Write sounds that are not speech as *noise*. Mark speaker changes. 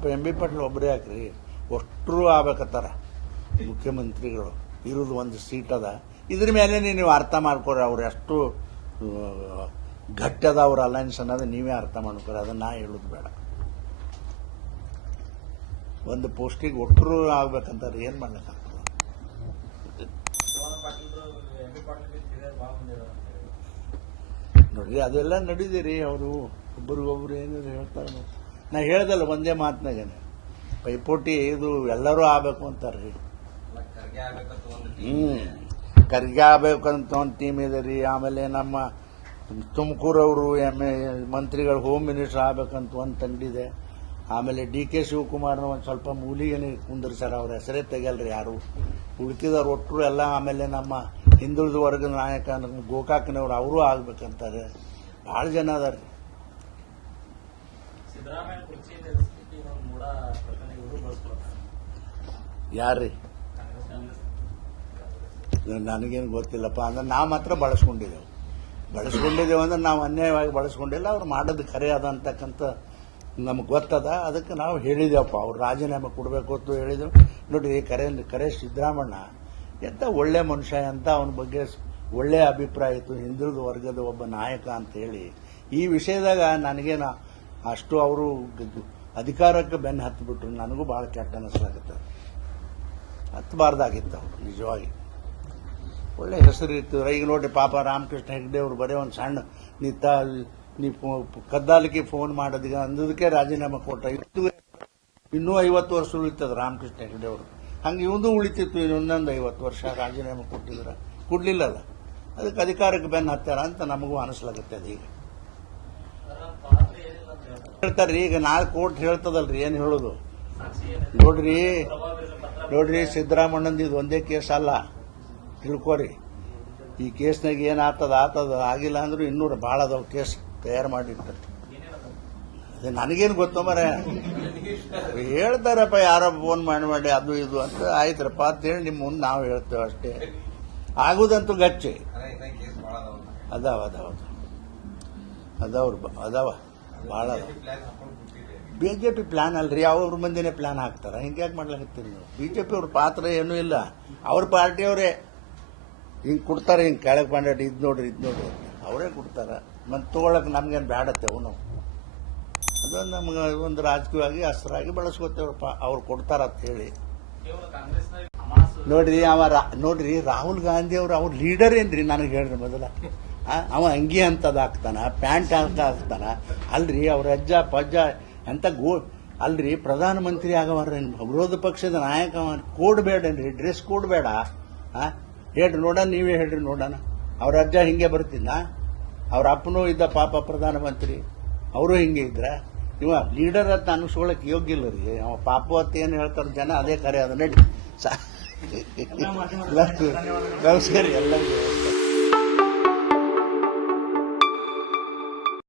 Speaker 1: ಪಾಪ M B Patil ಒಬ್ಬರೇ ಹಾಕ್ರಿ ಅಷ್ಟರು ಆಗ್ಬೇಕತ್ತಾರ ಮುಖ್ಯಮಂತ್ರಿಗಳು. ಇರೋದು ಒಂದು ಸೀಟ್ ಅದ. ಇದ್ರ ಮೇಲೆ ನೀವು ಅರ್ಥ ಮಾಡ್ಕೊರಿ ಅವ್ರು ಎಷ್ಟು ಗಟ್ಟಿ ಅದ ಅವ್ರ ಅಲೈನ್ಸ್ ಅನ್ನೋದು ನೀವೇ ಅರ್ಥ ಮಾಡ್ಕೊರಿ. ಅದನ್ನ ನಾ ಹೇಳೋದು ಬೇಡ. ಒಂದು ಪೋಸ್ಟಿಗೆ ಒಟ್ಟರು ಆಗ್ಬೇಕಂತಾರೆ ಏನು ಮಾಡ್ಲಿಕ್ಕೆ
Speaker 2: ಶಿವಾನಂದ ಪಾಟೀಲ್ರು ಎಂ ಬಿ ಪಾಟೀಲ್ ಹಿರಿಯರು ಭಾಳ ಮಂದಿ ಇದಾರೆ ಅಂತ ಹೇಳಿ.
Speaker 1: ನೋಡ್ರಿ ಅದೆಲ್ಲ ನಡೀದಿರಿ ಅವರು ಒಬ್ಬರಿಗೊಬ್ರು ಏನಾದ್ರು ಹೇಳ್ತಾರೆ ಮತ್ತೆ. ನಾ ಹೇಳ್ದಲ್ಲ ಒಂದೇ ಮಾತಿನಾಗೇನೆ. ಪೈಪೋಟಿ ಇದು ಎಲ್ಲರೂ ಆಗ್ಬೇಕು ಅಂತಾರ್ರಿ.
Speaker 2: ಹ್ಞೂ ಕರ್ಗೆ ಆಗ್ಬೇಕಂತ ಒಂದು
Speaker 1: ಟೀಮ್ ಇದೆ ರೀ. ಆಮೇಲೆ ನಮ್ಮ ತುಮಕೂರವರು, ಎಂ ಮಂತ್ರಿಗಳು ಹೋಮ್ ಮಿನಿಸ್ಟರ್ ಆಗ್ಬೇಕಂತ ಒಂದು ತಂಡಿದೆ ಆಮೇಲೆ ಡಿ ಕೆ ಶಿವಕುಮಾರ್ನ ಒಂದು ಸ್ವಲ್ಪ ಮೂಲಿಗೆನೆ ಕುಂದಿರ್ಸಾರ ಅವ್ರ ಹೆಸರೇ ತೆಗಿಯಲ್ರಿ ಯಾರು. ಉಳ್ಕಿದವ್ರು ಒಟ್ಟರು ಎಲ್ಲ ಆಮೇಲೆ ನಮ್ಮ ಹಿಂದುಳಿದ ವರ್ಗದ ನಾಯಕ ಗೋಕಾಕನವ್ರು ಅವರು ಆಗ್ಬೇಕಂತಾರೆ. ಭಾಳ ಜನ ಅದಾರ ಯಾರ್ರಿ? ನನಗೇನು ಗೊತ್ತಿಲ್ಲಪ್ಪ, ಅಂದ್ರೆ ನಾವು ಮಾತ್ರ ಬಳಸ್ಕೊಂಡಿದ್ದೇವೆ. ಬಳಸ್ಕೊಂಡಿದ್ದೇವೆ ಅಂದ್ರೆ ನಾವು ಅನ್ಯಾಯವಾಗಿ ಬಳಸ್ಕೊಂಡಿಲ್ಲ, ಅವ್ರು ಮಾಡೋದು ಖರೆ ಅದ ಅಂತಕ್ಕಂಥ ನಮ್ಗೆ ಗೊತ್ತದ, ಅದಕ್ಕೆ ನಾವು ಹೇಳಿದೆವಪ್ಪ ಅವ್ರು ರಾಜೀನಾಮೆ ಕೊಡಬೇಕು ಅಂತ ಹೇಳಿದೆವು ನೋಡ್ರಿ ಕರೆ ಕರೆ ಸಿದ್ದರಾಮಣ್ಣ, ಎಂತ ಒಳ್ಳೆ ಮನುಷ್ಯ ಅಂತ ಅವನ ಬಗ್ಗೆ ಸ್- ಒಳ್ಳೆ ಅಭಿಪ್ರಾಯ ಇತ್ತು, ಹಿಂದುಳಿದ ವರ್ಗದ ಒಬ್ಬ ನಾಯಕ ಅಂತ ಹೇಳಿ. ಈ ವಿಷಯದಾಗ ನನಗೇನ ಅಷ್ಟು ಅವರು ಅಧಿಕಾರಕ್ಕೆ ಬೆನ್ನು ಹತ್ತಿಬಿಟ್ರು ನನಗೂ ಭಾಳ ಕೆಟ್ಟ ಅನಿಸ್ಲಾಗತ್ತೆ. ಹತ್ತಬಾರ್ದಾಗಿತ್ತು ಅವರು, ನಿಜವಾಗಿ. ಒಳ್ಳೆ ಹೆಸರು ಇತ್ತು. ಈಗ ನೋಡ್ರಿ, ಪಾಪ ರಾಮಕೃಷ್ಣ ಹೆಗ್ಡೆ ಅವರು ಬರೀ ಒಂದು ಸಣ್ಣ ನೀ ತ ನೀ ಫೋ- ಕದ್ದಾಲಿಕೆ ಫೋನ್ ಮಾಡೋದೀಗ, ಅಂದದಕ್ಕೆ ರಾಜೀನಾಮೆ ಕೊಟ್ಟ. ಇತ್ತು ಇನ್ನೂ ಐವತ್ತು ವರ್ಷ ಉಳಿತದ ರಾಮಕೃಷ್ಣ ಹೆಗ್ಡೆ ಅವರು. ಹಂಗೆ ಇವನು ಉಳಿತಿತ್ತು ಇನ್ನೊಂದು ಐವತ್ತು ವರ್ಷ ರಾಜೀನಾಮೆ ಕೊಟ್ಟಿದ್ರೆ. ಕೊಡ್ಲಿಲ್ಲಲ್ಲ. ಅದಕ್ಕೆ ಅಧಿಕಾರಕ್ಕೆ ಬೆನ್ನು ಹತ್ತಾರ ಅಂತ ನಮಗೂ ಅನಿಸ್ಲಾಗುತ್ತೆ ಅದೀಗ
Speaker 2: ಅದರ ಪಾತ್ರ ಏನಿಲ್ಲ ಅಂತ ಹೇಳ್ತಾರೆ
Speaker 1: ಹೇಳ್ತಾರ್ರಿ, ಈಗ ನಾಳೆ ಕೋರ್ಟ್ ಹೇಳ್ತದಲ್ರಿ, ಏನು ಹೇಳೋದು? ನೋಡ್ರಿ ನೋಡ್ರಿ ಸಿದ್ದರಾಮಣ್ಣಂದು ಇದು ಒಂದೇ ಕೇಸ್ ಅಲ್ಲ. ತಿಳ್ಕೊರಿ. ಈ ಕೇಸ್ನಾಗ ಏನ್ ಆತದ ಆತದ ಆಗಿಲ್ಲ ಅಂದ್ರೂ ಇನ್ನೂರು ಭಾಳ ಅದಾವ ಕೇಸ್ ತಯಾರು ಮಾಡಿರ್ತಾರೆ. ಅದೇ ನನಗೇನು ಗೊತ್ತು ಮರೆ? ಹೇಳ್ತಾರಪ್ಪ, ಯಾರೋ ಫೋನ್ ಮಾಡಿ ಮಾಡಿ, ಅದು, ಇದು ಅಂತ. ಆಯ್ತರಪ್ಪ, ಅಂತ ಹೇಳಿ ನಿಮ್ಮ ಮುಂದೆ ನಾವು ಹೇಳ್ತೇವೆ ಅಷ್ಟೇ. ಆಗುದಂತೂ ಗಚ್ಚೆ.
Speaker 2: ಅದಾವ
Speaker 1: ಅದಾವ ಅದಾವ್ರು ಅದಾವ. ಭಾಳ
Speaker 2: ಬಿ ಜೆ
Speaker 1: ಪಿ ಪ್ಲಾನ್ ಅಲ್ರಿ ಅವ್ರ ಮಂದಿನೇ ಪ್ಲಾನ್ ಹಾಕ್ತಾರ. ಹಿಂಗೆ ಯಾಕೆ ಮಾಡ್ಲಾಕತ್ತೀರಿ ನೀವು? ಬಿಜೆಪಿ ಅವ್ರ ಪಾತ್ರ ಏನೂ ಇಲ್ಲ. ಅವ್ರ ಪಾರ್ಟಿಯವರೇ ಹಿಂಗೆ ಕೊಡ್ತಾರೆ ಹಿಂಗೆ ಕೆಳಗೆ ಬಂಡಾಡಿ ಇದು ನೋಡ್ರಿ ಇದು ನೋಡ್ರಿ ಅವರೇ ಕೊಡ್ತಾರೆ. ಮತ್ತು ತೊಗೊಳಕ್ಕೆ ನಮ್ಗೇನು ಬ್ಯಾಡತ್ತೇವು ನಾವು ಅದೊಂದು ನಮ್ಗೆ ಒಂದು ರಾಜಕೀಯವಾಗಿ ಹಸ್ರಾಗಿ ಬಳಸ್ಕೊತೇವಪ್ಪ. ಅವ್ರು ಕೊಡ್ತಾರ ಅಂತ ಹೇಳಿ. ನೋಡ್ರಿ ಅವ ರಾ- ನೋಡ್ರಿ ರಾಹುಲ್ ಗಾಂಧಿ ಅವ್ರು ಅವ್ರ ಲೀಡರ್ ಏನ್ರಿ ನನಗೆ ಹೇಳ್ರಿ ಮೊದಲ. ಅವ ಅಂಗಿ ಅಂತದು ಹಾಕ್ತಾನ ಪ್ಯಾಂಟ್ ಅಂತ ಹಾಕ್ತಾನ ಅಲ್ರಿ ಅವ್ರ ಅಜ್ಜ, ಪಜ್ಜ ಅಂತ ಗೋ ಅಲ್ರಿ ಪ್ರಧಾನಮಂತ್ರಿ ಆಗವರ್ರಿ ವಿರೋಧ ಪಕ್ಷದ ನಾಯಕ ಕೋಡ್ ಬೇಡನ್ರಿ ಡ್ರೆಸ್ ಕೋಡ್ ಬೇಡ ಆ, ಹೇಳ್ರಿ ನೋಡೋಣ, ನೀವೇ ಹೇಳ್ರಿ ನೋಡೋಣ. ಅವ್ರ ಅಜ್ಜ ಹಿಂಗೆ ಬರ್ತಿದ್ದ ಅವ್ರ ಅಪ್ಪನೂ ಇದ್ದ ಪಾಪ ಪ್ರಧಾನಮಂತ್ರಿ. ಅವರು ಹಿಂಗೆ ಇದ್ರ. ಇವ ಲೀಡರ್ ಅಂತ ಅನ್ಸ್ಕೊಳಕ್ ಯೋಗ್ಯ ಇಲ್ಲ ರೀ. ಅವ ಪಾಪು ಅಂತ ಏನು ಹೇಳ್ತಾರ ಜನ ಅದೇ ಕರೆ ಅದನ್ನ ನಡಿ. ಸಾ- *laughs* ನಮಸ್ಕಾರ ಎಲ್ಲರಿಗೂ.